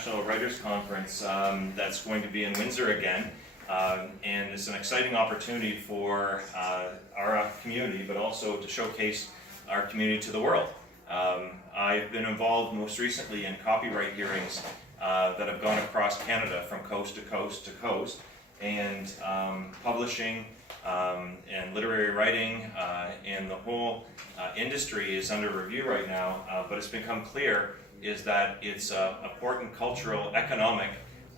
International Writers Conference that's going to be in Windsor again. And it's an exciting opportunity for our community, but also to showcase our community to the world. I've been involved most recently in copyright hearings that have gone across Canada from coast to coast to coast, and publishing and literary writing and the whole industry is under review right now, but it's become clear is that it's an important cultural, economic,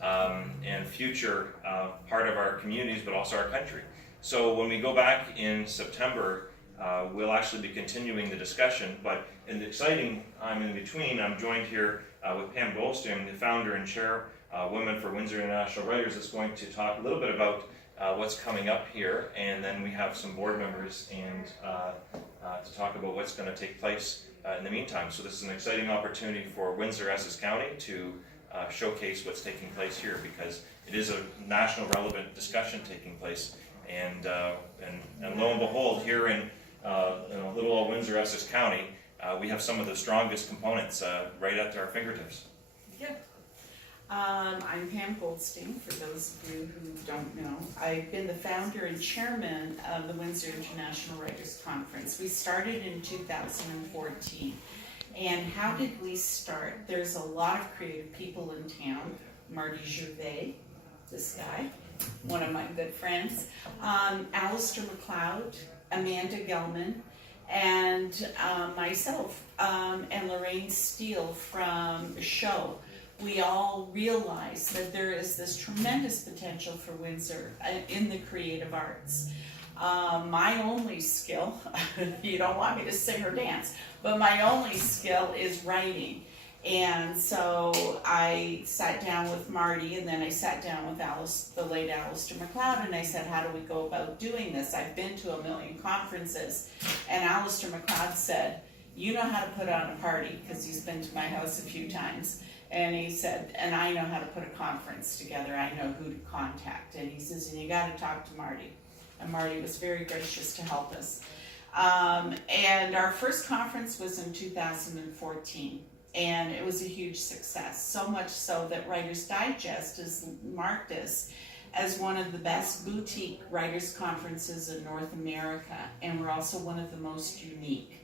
and future part of our communities, but also our country. So when we go back in September, we'll actually be continuing the discussion, but in the exciting time in between, I'm joined here with Pam Goldstein, the founder and chairwoman for Windsor International Writers, is going to talk a little bit about what's coming up here, and then we have some board members and to talk about what's going to take place in the meantime. So this is an exciting opportunity for Windsor, Essex County to showcase what's taking place here, because it is a national relevant discussion taking place, and lo and behold, here in little old Windsor, Essex County, we have some of the strongest components right at our fingertips. Yeah. I'm Pam Goldstein, for those of you who don't know. I've been the founder and chairman of the Windsor International Writers Conference. We started in 2014. And how did we start? There's a lot of creative people in town. Marty Gervais, this guy, one of my good friends. Alistair MacLeod, Amanda Gelman, and myself, and Lorraine Steele from Show. We all realize that there is this tremendous potential for Windsor in the creative arts. My only skill, you don't want me to sing or dance, but my only skill is writing. And so I sat down with Marty, and then I sat down with the late Alistair MacLeod, and I said, how do we go about doing this? I've been to a million conferences. And Alistair MacLeod said, you know how to put on a party, because he's been to my house a few times. And he said, and I know how to put a conference together. I know who to contact. And he says, and you got to talk to Marty. And Marty was very gracious to help us. And our first conference was in 2014. And it was a huge success. So much so that Writers Digest has marked us as one of the best boutique writers conferences in North America. And we're also one of the most unique,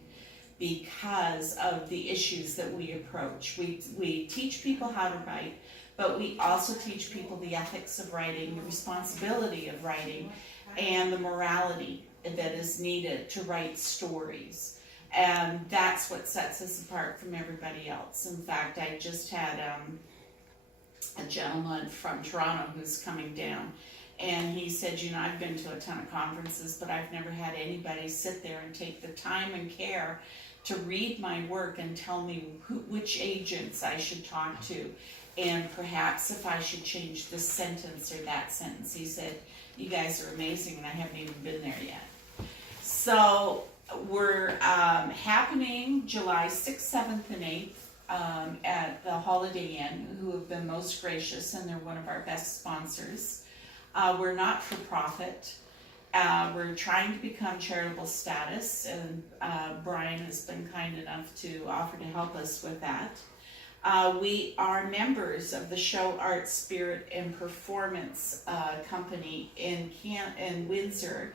because of the issues that we approach. We teach people how to write, but we also teach people the ethics of writing, the responsibility of writing, and the morality that is needed to write stories. And that's what sets us apart from everybody else. In fact, I just had a gentleman from Toronto who's coming down, and he said, you know, I've been to a ton of conferences, but I've never had anybody sit there and take the time and care to read my work and tell me which agents I should talk to, and perhaps if I should change this sentence or that sentence. He said, you guys are amazing, and I haven't even been there yet. So we're happening July 6th, 7th, and 8th at the Holiday Inn, who have been most gracious, and they're one of our best sponsors. We're not for profit. We're trying to become charitable status, and Brian has been kind enough to offer to help us with that. We are members of the Show Art, Spirit, and Performance company in Windsor,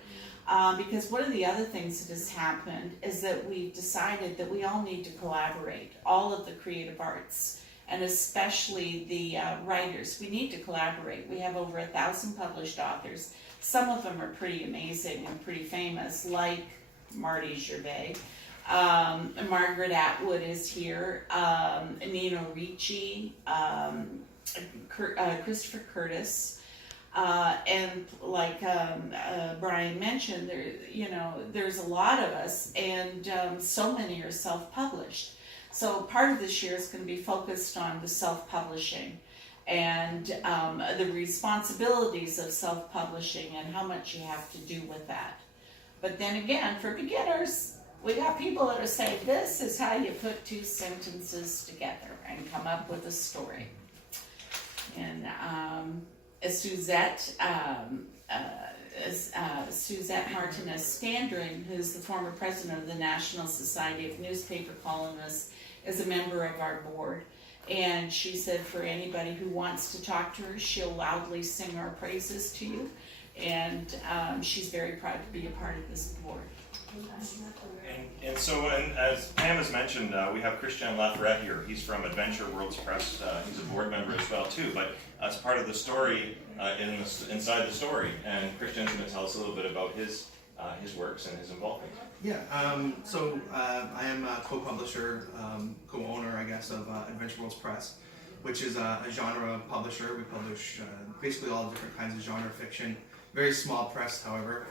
because one of the other things that has happened is that we've decided that we all need to collaborate, all of the creative arts, and especially the writers. We need to collaborate. We have over 1,000 published authors. Some of them are pretty amazing and pretty famous, like Marty Gervais. Margaret Atwood is here, Nino Ricci, Christopher Curtis, and like Brian mentioned, there's a lot of us, and so many are self-published. So part of this year is going to be focused on the self-publishing and the responsibilities of self-publishing and how much you have to do with that. But then again, for beginners, we got people that are saying this is how you put two sentences together and come up with a story. And Suzette Martinez-Standring, who's the former president of the National Society of Newspaper Columnists, is a member of our board. And she said for anybody who wants to talk to her, she'll loudly sing our praises to you. And she's very proud to be a part of this board. And so, as Pam has mentioned, we have Christian Lafayette here. He's from Adventure Worlds Press. He's a board member as well too. But as part of the story, inside the story, and Christian's going to tell us a little bit about his works and his involvement. Yeah, so I am a co-publisher, co-owner, I guess, of Adventure Worlds Press, which is a genre publisher. We publish basically all different kinds of genre fiction. Very small press, however.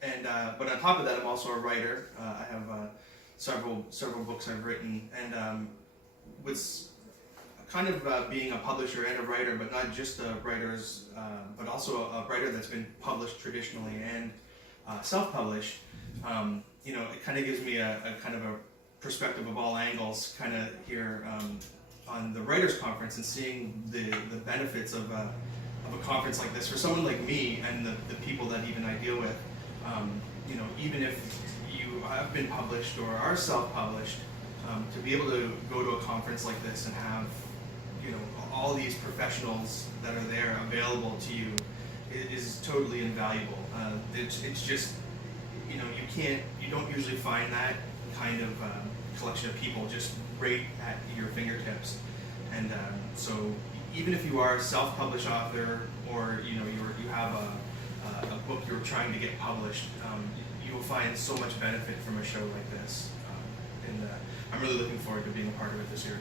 But on top of that, I'm also a writer. I have several books I've written, and with kind of being a publisher and a writer, but not just a writer, but also a writer that's been published traditionally and self-published. It kind of gives me a kind of a perspective of all angles, kind of here on the Writers' Conference, and seeing the benefits of a conference like this for someone like me and the people that even I deal with. Even if you have been published or are self-published, to be able to go to a conference like this and have, all these professionals that are there available to you is totally invaluable. It's just, you don't usually find that kind of collection of people just right at your fingertips. And so even if you are a self-published author, or you have a book you're trying to get published, you will find so much benefit from a show like this. And I'm really looking forward to being a part of it this year.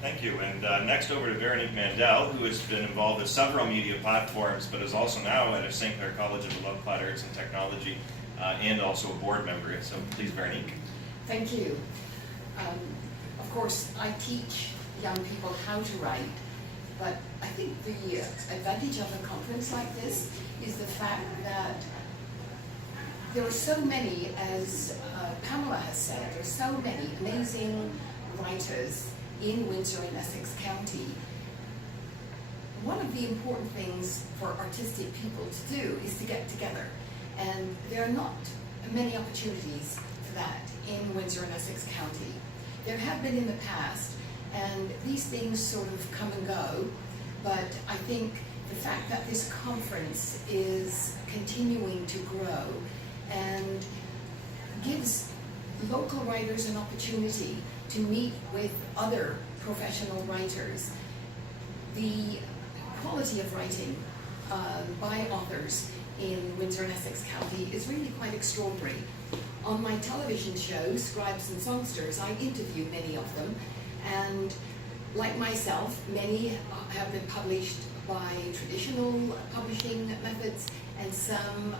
Thank you. And next over to Veronique Mandel, who has been involved with several media platforms, but is also now at St. Clair College of Applied Arts and Technology, and also a board member. So please, Veronique. Thank you. Of course, I teach young people how to write, but I think the advantage of a conference like this is the fact that there are so many, as Pamela has said, there are so many amazing writers in Windsor and Essex County. One of the important things for artistic people to do is to get together, and there are not many opportunities for that in Windsor and Essex County. There have been in the past, and these things sort of come and go, but I think the fact that this conference is continuing to grow and gives local writers an opportunity to meet with other professional writers. The quality of writing by authors in Windsor and Essex County is really quite extraordinary. On my television show, Scribes and Songsters, I interview many of them, and like myself, many have been published by traditional publishing methods and some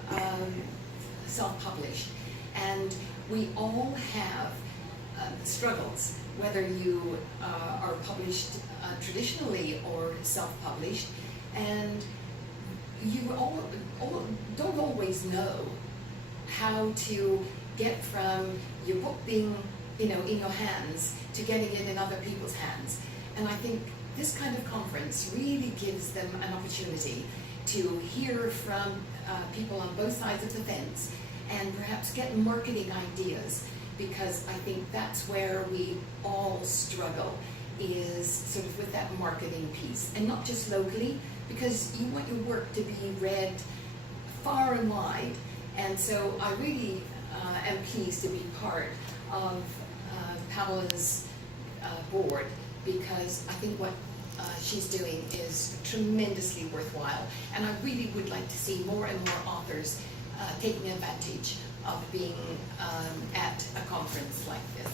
self-published. And we all have struggles, whether you are published traditionally or self-published, and you all don't always know how to get from your book being in your hands to getting it in other people's hands. And I think this kind of conference really gives them an opportunity to hear from people on both sides of the fence and perhaps get marketing ideas, because I think that's where we all struggle, is sort of with that marketing piece, and not just locally, because you want your work to be read far and wide. And so I really am pleased to be part of Pamela's board, because I think what she's doing is tremendously worthwhile, and I really would like to see more and more authors taking advantage of being at a conference like this.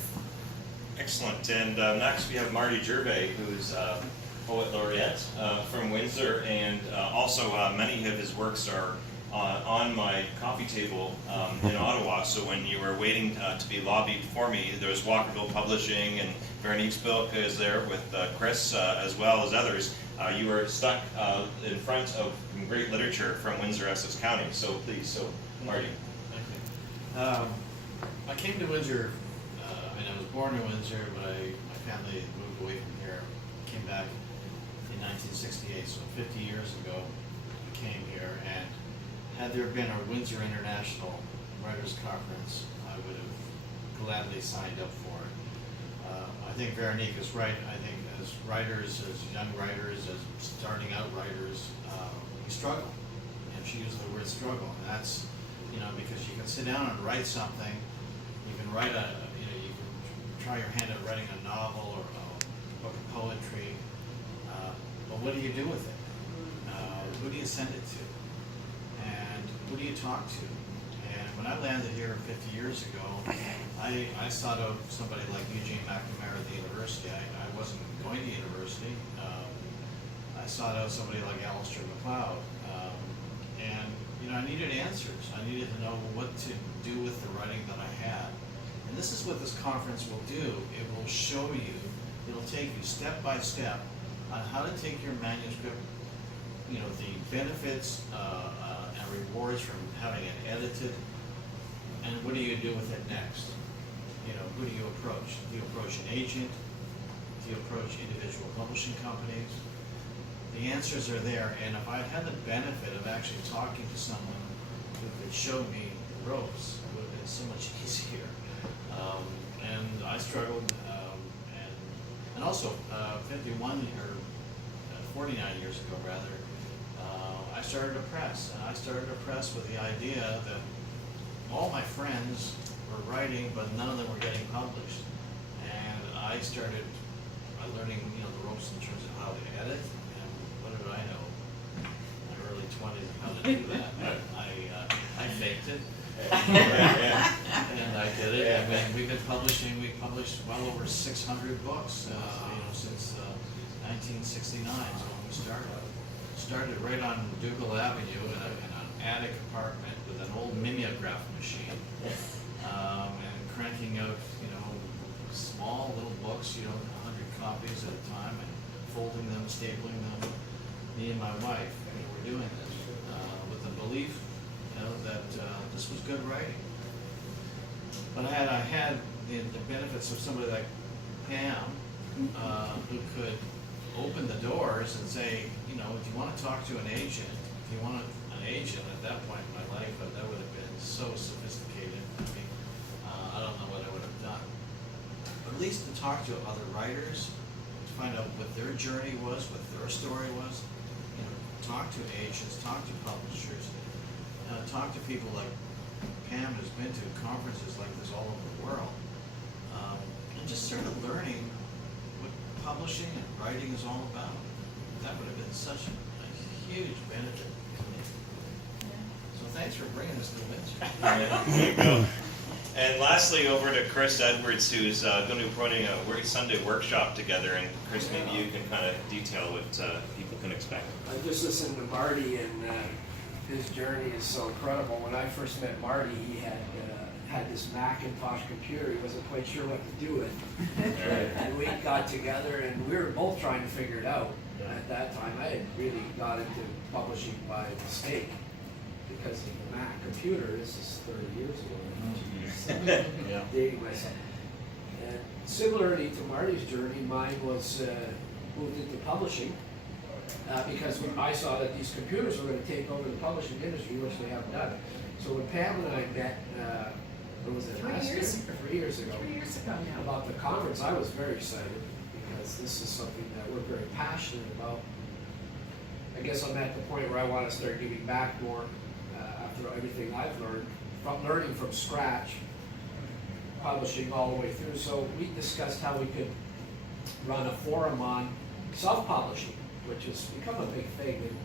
Excellent. And next we have Marty Gervais, who's Poet Laureate from Windsor, and also many of his works are on my coffee table in Ottawa. So when you were waiting to be lobbied for me, there was Walkerville Publishing, and Veronique's book is there with Chris, as well as others. You were stuck in front of great literature from Windsor, Essex County. So please, so Marty. Thank you. I came to Windsor, I was born in Windsor, but my family had moved away from here, came back in 1968, so 50 years ago I came here, and had there been a Windsor International Writers Conference, I would have gladly signed up for it. I think Veronique is right. I think as writers, as young writers, as starting out writers, we struggle. And she used the word struggle. And that's, because you can sit down and write something. You can write you can try your hand at writing a novel or a book of poetry. But what do you do with it? Who do you send it to? And who do you talk to? And when I landed here 50 years ago, I sought out somebody like Eugene McNamara at the university. I wasn't going to university. I sought out somebody like Alistair MacLeod. And I needed answers. I needed to know what to do with the writing that I had. And this is what this conference will do. It will show you, it'll take you step by step on how to take your manuscript, the benefits and rewards from having it edited, and what do you do with it next? Who do you approach? Do you approach an agent? Do you approach individual publishing companies? The answers are there, and if I had the benefit of actually talking to someone who could show me the ropes, it would have been so much easier. And I struggled, and also 49 years ago rather, I started a press, and I started a press with the idea that all my friends were writing, but none of them were getting published. And I started learning, the ropes in terms of how to edit, and what did I know in my early 20s how to do that. I faked it. And I did it. I mean, we published well over 600 books, since 1969, so when we started right on Dougal Avenue in an attic apartment with an old mimeograph machine, and cranking out, small little books, 100 copies at a time, and folding them, stapling them. Me and my wife, were doing this with the belief, that this was good writing. But I had the benefits of somebody like Pam, who could open the doors and say, if you want to talk to an agent, at that point in my life, that would have been so sophisticated. I don't know what I would have done. But at least to talk to other writers, to find out what their journey was, what their story was, talk to agents, talk to publishers, talk to people like Pam who's been to conferences like this all over the world, and just started learning what publishing and writing is all about. That would have been such a huge benefit to me. So thanks for bringing us to Windsor. There you go. And lastly, over to Chris Edwards, who's going to be putting a Sunday workshop together. And Chris, maybe you can kind of detail what people can expect. I just listened to Marty, and his journey is so incredible. When I first met Marty, he had this Macintosh computer. He wasn't quite sure what to do with. And we got together, and we were both trying to figure it out. At that time, I had really got into publishing by mistake because of the Mac computer. This is 30 years ago. Yeah. Dating myself. And similarly to Marty's journey, mine was moved into publishing because when I saw that these computers were going to take over the publishing industry, which they have done. So when Pam and I met, what was it, 3 last years year? 3 years ago. 3 years ago now. About the conference, I was very excited because this is something that we're very passionate about. I guess I'm at the point where I want to start giving back more after everything I've learned, from learning from scratch, publishing all the way through. So we discussed how we could run a forum on self-publishing, which has become a big thing. And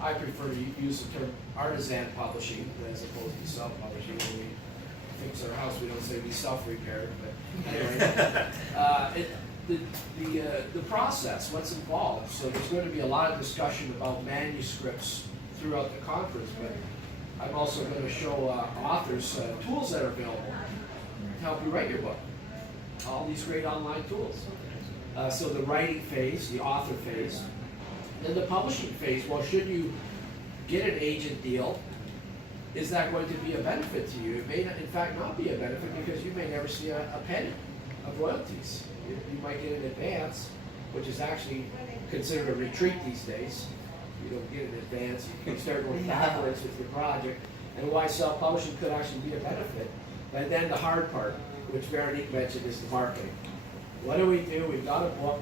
I prefer to use the term artisan publishing as opposed to self-publishing. When we fix our house, we don't say we self-repair, but anyway. The process, what's involved. So there's going to be a lot of discussion about manuscripts throughout the conference, but I'm also going to show authors tools that are available to help you write your book. All these great online tools. So the writing phase, the author phase, then the publishing phase. Well, should you get an agent deal, is that going to be a benefit to you? It may, not, in fact, not be a benefit because you may never see a penny of royalties. You might get an advance, which is actually considered a retreat these days. You don't get an advance, you can start going backwards with your project, and why self-publishing could actually be a benefit. And then the hard part, which Veronique mentioned, is the marketing. What do? We've got a book.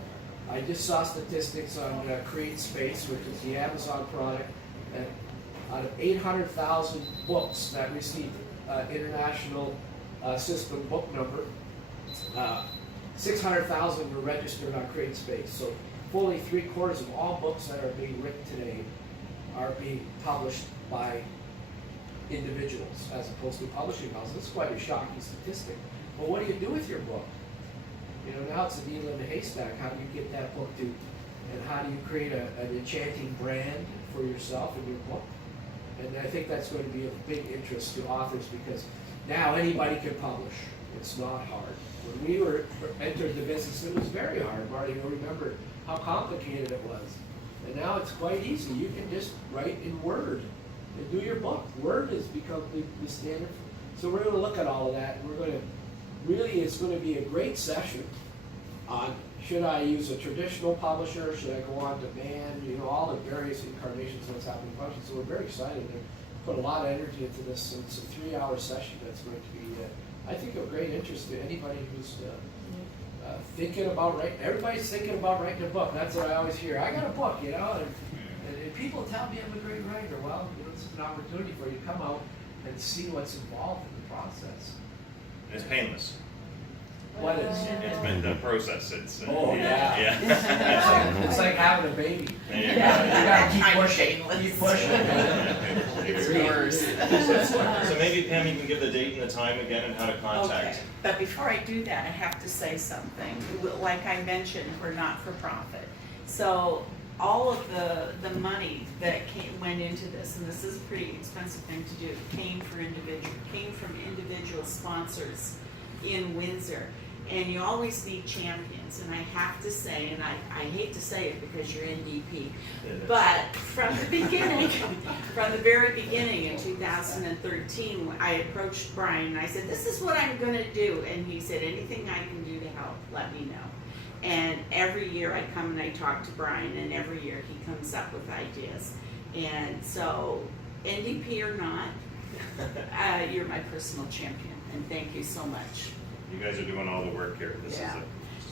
I just saw statistics on Create Space, which is the Amazon product, and out of 800,000 books that received international system book number, 600,000 were registered on Create Space. So fully 3/4 of all books that are being written today are being published by individuals as opposed to publishing houses. It's quite a shocking statistic. But what do you do with your book? You know, now it's a needle in a haystack. How do you get that book to, and how do you create an enchanting brand for yourself and your book? And I think that's going to be of big interest to authors because now anybody can publish. It's not hard. When we entered the business, it was very hard. Marty, you'll remember how complicated it was. And now it's quite easy. You can just write in Word and do your book. Word has become the standard. So we're going to look at all of that. And we're going to really, it's going to be a great session on should I use a traditional publisher, should I go on demand, you know, all the various incarnations of what's happening in publishing. So we're very excited to put a lot of energy into this. And it's a 3-hour session that's going to be, I think, of great interest to anybody who's thinking about writing. Everybody's thinking about writing a book. That's what I always hear. I got a book, you know, and people tell me I'm a great writer. Well, you know, it's an opportunity for you to come out and see what's involved in the process. It's painless. What is? It's been the process. It's Oh, yeah. yeah. It's like having a baby. There you You go. gotta keep I'm pushing. shameless. Keep pushing. It's yours. So maybe Pam, you can give the date and the time again and how to contact. Okay, but before I do that, I have to say something. Like I mentioned, we're not for profit. So all of the money that went into this, and this is a pretty expensive thing to do, came from individual sponsors in Windsor. And you always need champions, and I have to say, and I hate to say it because you're NDP, but from the beginning, from the very beginning in 2013, I approached Brian and I said, this is what I'm gonna do. And he said, anything I can do to help, let me know. And every year I come and I talk to Brian, and every year he comes up with ideas. And so, NDP or not, you're my personal champion, and thank you so much. You guys are doing all the work here. This Yeah.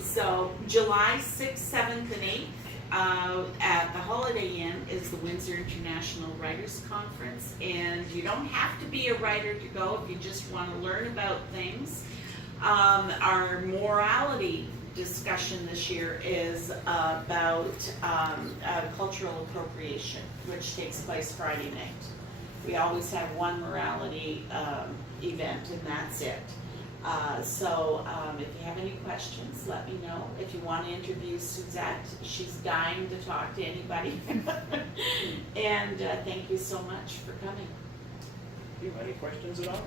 is So July 6th, 7th, and 8th at the Holiday Inn is the Windsor International Writers Conference. And you don't have to be a writer to go if you just want to learn about things. Our morality discussion this year is about cultural appropriation, which takes place Friday night. We always have one morality event, and that's it. So if you have any questions, let me know. If you want to interview Suzette, she's dying to talk to anybody. And thank you so much for coming. Do you have any questions at all?